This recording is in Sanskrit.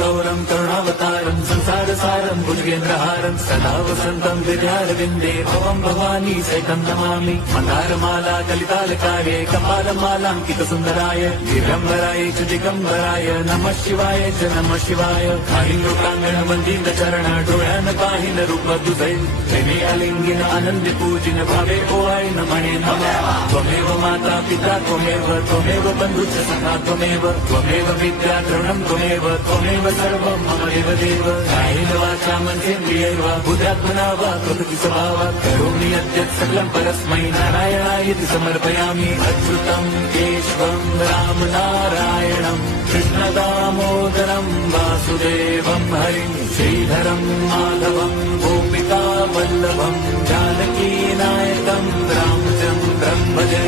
गौरं करुणावतारं संसारसारं भुजगेन्द्रहारं सदा वसन्तं हृदयारविन्दे भवं भवानी सहितं नमामि। मन्दारमाला कलितालकारे कपालमालाङ्कितसुन्दराय दिगम्बराय च दिगम्बराय नमः शिवाय च नमः शिवाय। कालिङ्गप्राङ्गणवन्दितचरण डोळ्यान पाहिन रूप तुझे प्रेमे अलिंगिन आनंद पूजिन भावे ओवाय नमणे नमः। त्वमेव माता पिता त्वमेव त्वमेव बन्धुश्च सखा त्वमेव त्वमेव विद्या द्रवणं त्वमेव त्वमेव सर्वं मम देवदेव। कायेन वाचा मनसेन्द्रियैर्वा बुद्ध्यात्मना वा प्रकृति स्वभावात् करोमि यद्यत् सकलं परस्मै नारायणायति समर्पयामि। अच्युतं केशवं राम नारायणं कृष्णदामोदरं वासुदेवं हरिं श्रीधरं माधवं गोपिका वल्लभं जानकी नायकं रामचन्द्रं भजे।